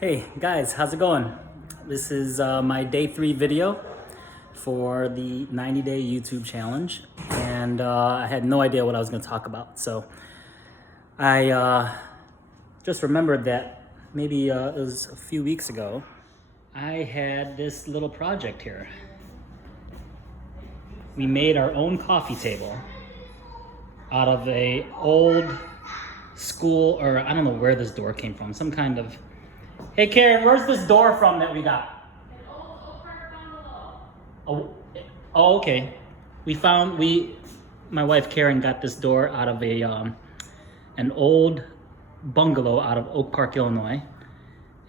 Hey guys, how's it going? This is my day 3 video for the 90-day YouTube challenge, and I had no idea what I was going to talk about. So I just remembered that maybe it was a few weeks ago, I had this little project here. We made our own coffee table out of a old school, or I don't know where this door came from, some kind of... Hey Karen, where's this door from that we got? An old bungalow. Oh, okay. My wife Karen got this door out of an old bungalow out of Oak Park, Illinois.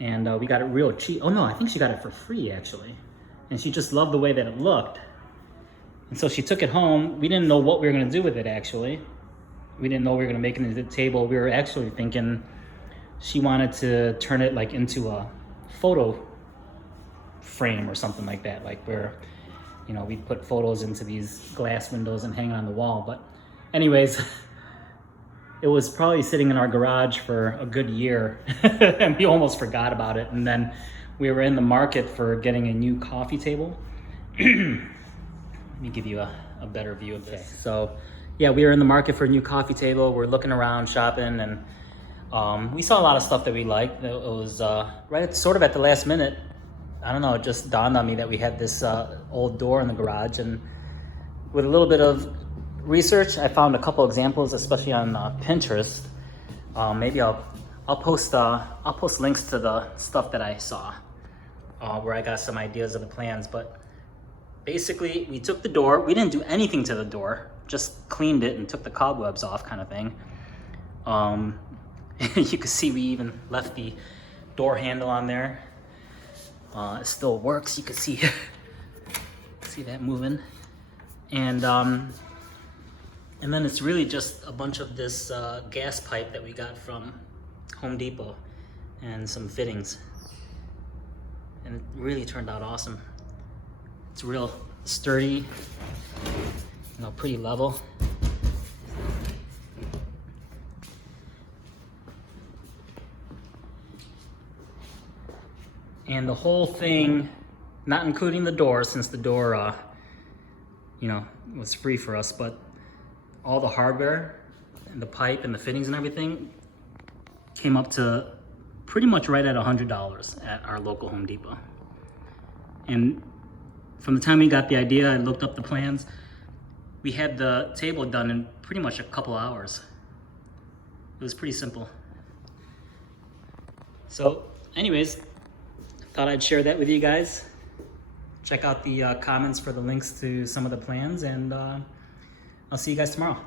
And we got it real cheap. Oh no, I think she got it for free actually. And she just loved the way that it looked. And so she took it home. We didn't know what we were gonna do with it actually. We didn't know we were gonna make it into the table. We were actually thinking she wanted to turn it like into a photo frame or something like that, like where, you know, we'd put photos into these glass windows and hang it on the wall. But anyways, it was probably sitting in our garage for a good year and we almost forgot about it. And then we were in the market for getting a new coffee table. Let me give you a better view of this. So yeah, we were in the market for a new coffee table. We're looking around, shopping, and we saw a lot of stuff that we liked. It was sort of at the last minute. I don't know, it just dawned on me that we had this old door in the garage, and with a little bit of research, I found a couple examples, especially on Pinterest. Maybe I'll post links to the stuff that I saw, where I got some ideas of the plans. But basically, we took the door. We didn't do anything to the door, just cleaned it and took the cobwebs off, kind of thing. You can see we even left the door handle on there. It still works. You can see that moving. And then it's really just a bunch of this gas pipe that we got from Home Depot and some fittings. And it really turned out awesome. It's real sturdy, you know, pretty level. And the whole thing, not including the door, since the door, you know, was free for us, but all the hardware and the pipe and the fittings and everything came up to pretty much right at $100 at our local Home Depot. And from the time we got the idea, I looked up the plans, we had the table done in pretty much a couple hours. It was pretty simple. So anyways, thought I'd share that with you guys. Check out the comments for the links to some of the plans, and I'll see you guys tomorrow.